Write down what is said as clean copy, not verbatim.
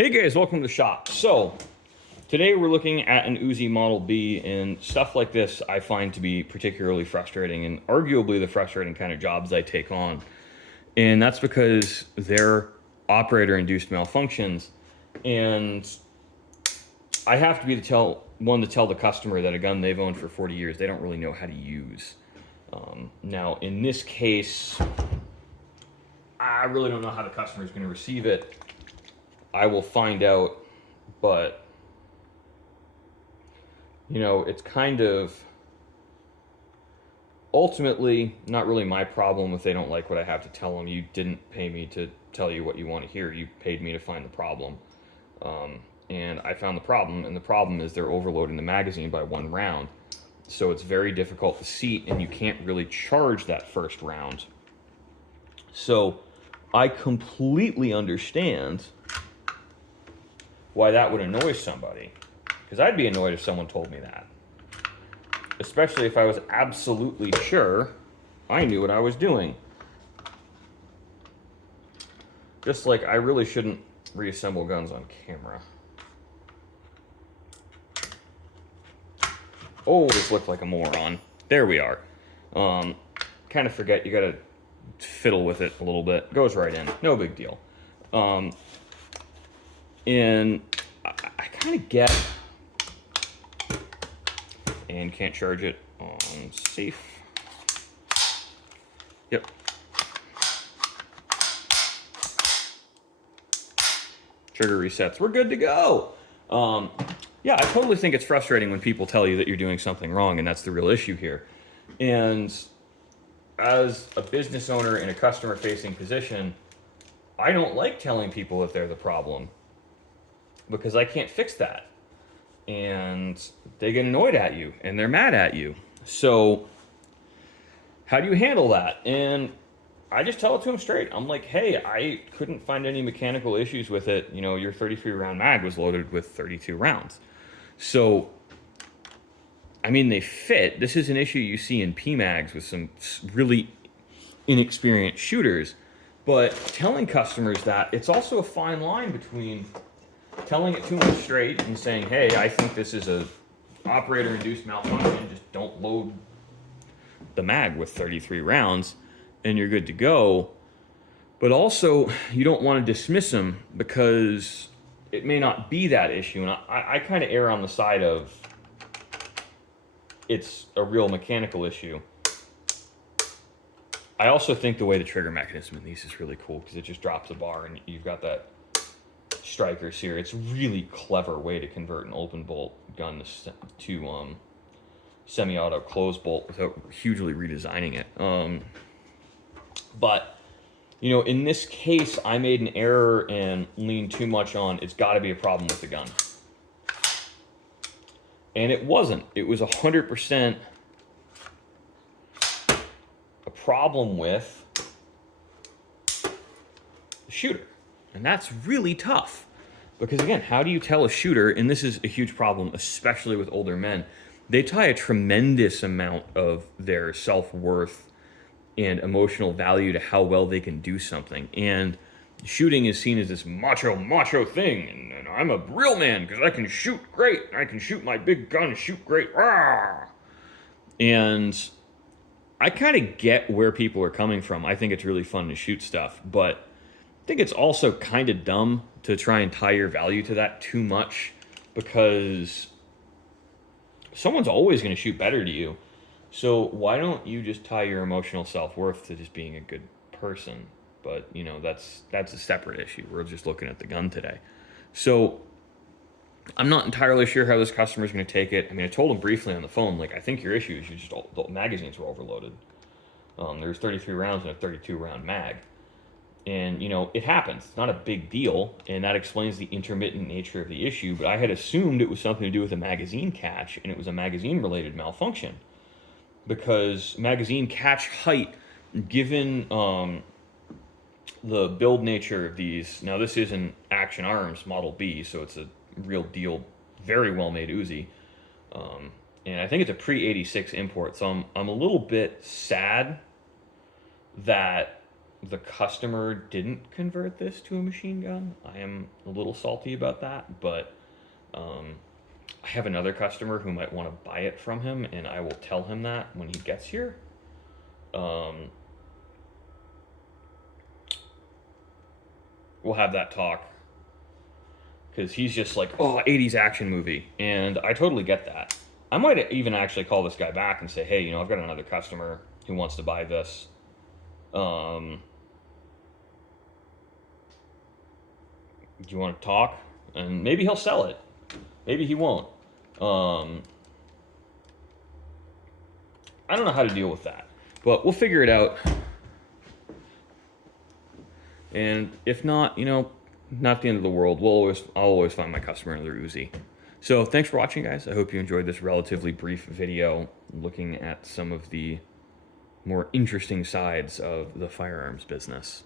Hey guys, welcome to the shop. So, today we're looking at an Uzi Model B, and stuff like this I find to be particularly frustrating, and arguably the frustrating kind of jobs I take on. And that's because they're operator-induced malfunctions, and I have to be the one to tell the customer that a gun they've owned for 40 years, they don't really know how to use. Now, in this case, I really don't know how the customer is going to receive it. I will find out, but it's kind of ultimately not really my problem if they don't like what I have to tell them. You didn't pay me to tell you what you want to hear. You paid me to find the problem. And I found the problem, and the problem is they're overloading the magazine by one round. So it's very difficult to seat, and you can't really charge that first round. So I completely understand why that would annoy somebody, because I'd be annoyed if someone told me that, especially if I was absolutely sure I knew what I was doing. Just like I really shouldn't reassemble guns on camera. Oh, this looked like a moron. There we are. Kind of forget you gotta fiddle with it a little bit. Goes right in, no big deal. And I kind of get, and can't charge it on safe. Yep. Trigger resets. We're good to go. Yeah, I totally think it's frustrating when people tell you that you're doing something wrong, and that's the real issue here. And as a business owner in a customer-facing position, I don't like telling people that they're the problem, because I can't fix that. And they get annoyed at you, and they're mad at you. So how do you handle that? And I just tell it to them straight. I'm like, hey, I couldn't find any mechanical issues with it. Your 33 round mag was loaded with 32 rounds. So, they fit. This is an issue you see in PMags with some really inexperienced shooters. But telling customers that, it's also a fine line between telling it to them straight and saying, hey, I think this is a operator-induced malfunction, just don't load the mag with 33 rounds, and you're good to go. But also, you don't want to dismiss them, because it may not be that issue. And I kind of err on the side of it's a real mechanical issue. I also think the way the trigger mechanism in these is really cool, because it just drops the bar and you've got that strikers here. It's a really clever way to convert an open bolt gun to semi-auto close bolt without hugely redesigning it. But in this case, I made an error and leaned too much on it's got to be a problem with the gun, and it wasn't. It was 100% a problem with the shooter. And that's really tough, because again, how do you tell a shooter, and this is a huge problem, especially with older men, they tie a tremendous amount of their self-worth and emotional value to how well they can do something. And shooting is seen as this macho thing, and I'm a real man because I can shoot great, I can shoot my big gun, shoot great, rah! And I kind of get where people are coming from. I think it's really fun to shoot stuff, but I think it's also kind of dumb to try and tie your value to that too much, because someone's always going to shoot better to you. So why don't you just tie your emotional self-worth to just being a good person? But, that's a separate issue. We're just looking at the gun today. So I'm not entirely sure how this customer is going to take it. I told him briefly on the phone, I think your issue is the magazines were overloaded. There's 33 rounds in a 32 round mag. And, it happens. It's not a big deal, and that explains the intermittent nature of the issue, but I had assumed it was something to do with a magazine catch, and it was a magazine-related malfunction. Because magazine catch height, given the build nature of these, now this is an Action Arms Model B, so it's a real deal, very well-made Uzi. And I think it's a pre-86 import, so I'm a little bit sad that the customer didn't convert this to a machine gun. I am a little salty about that, but I have another customer who might want to buy it from him, and I will tell him that when he gets here. We'll have that talk, because he's just like, oh, 80s action movie, and I totally get that. I might even actually call this guy back and say, hey, you know, I've got another customer who wants to buy this. Do you want to talk? And maybe he'll sell it. Maybe he won't. I don't know how to deal with that, but we'll figure it out. And if not, you know, not the end of the world. I'll always find my customer another Uzi. So thanks for watching, guys. I hope you enjoyed this relatively brief video looking at some of the more interesting sides of the firearms business.